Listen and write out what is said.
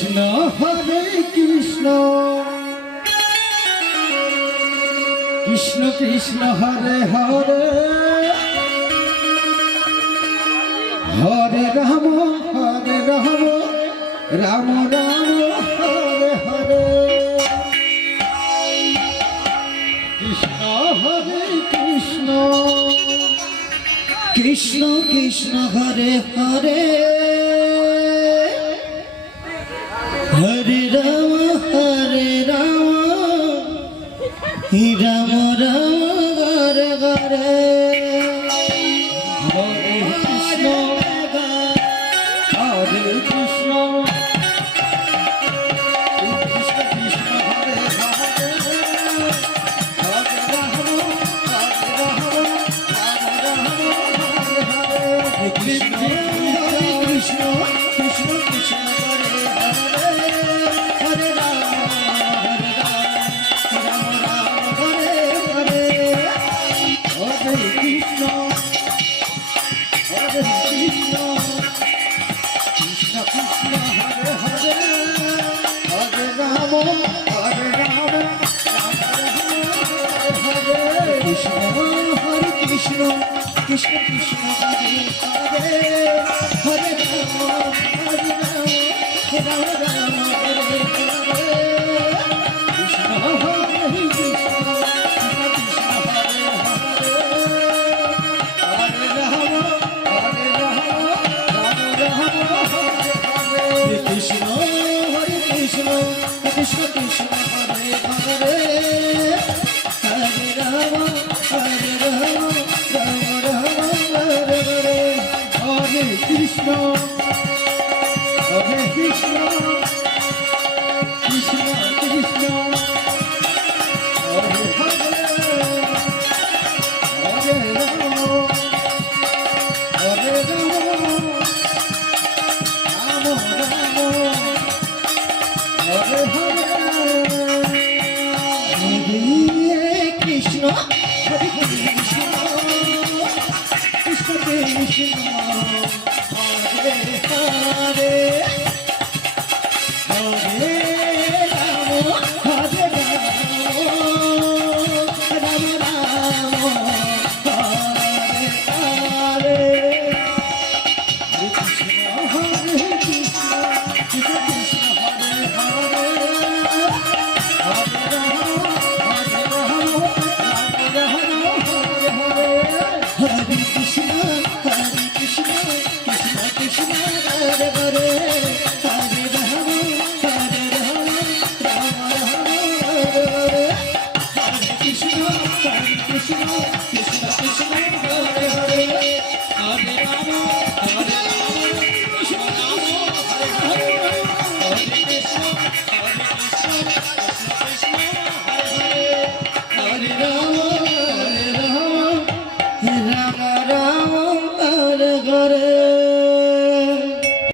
Krishna Hare Krishna Krishna Krishna Hare Hare Hare Ram Ram Ram Hare Hare Krishna Hare Krishna Krishna Krishna Hare Hare Hare Ram Ram Ram Hare Hare Hare Krishna Hare Krishna Krishna Krishna Hare Hare Hare Ram Hare Krishna Krishna Krishna Krishna Hare Hare Hare Ram Ram Hare Hare Hare Krishna Hare Krishna Krishna Krishna Hare Hare Hare Ram Hare Krishna Hare Krishna Krishna Krishna Hare Hare Hare Ram Ram Ram Hare Hare Krishna Hare Krishna Krishna Hare Hare Hare Ram Ram Hare Krishna Hare Krishna Krishna Krishna Hare Hare Hare Ram Ram Hare Hare Hare Krishna Hare Krishna Krishna Krishna Hare Hare Hare Ram Hare Ram Hare Hare Krishna Hare Krishna Krishna Krishna Hare Hare Hare Ram Hare Ram Ram Hare Hare Krishna Hare Krishna Krishna Krishna Hare Hare Hare Ram Hare Krishna Krishna Krishna Krishna Hare Hare Hare Ram Ram Hare Hare Hare Krishna Krishna Krishna Krishna Hare Hare Hare Ram Krishna Ram Hare Hare Hare Krishna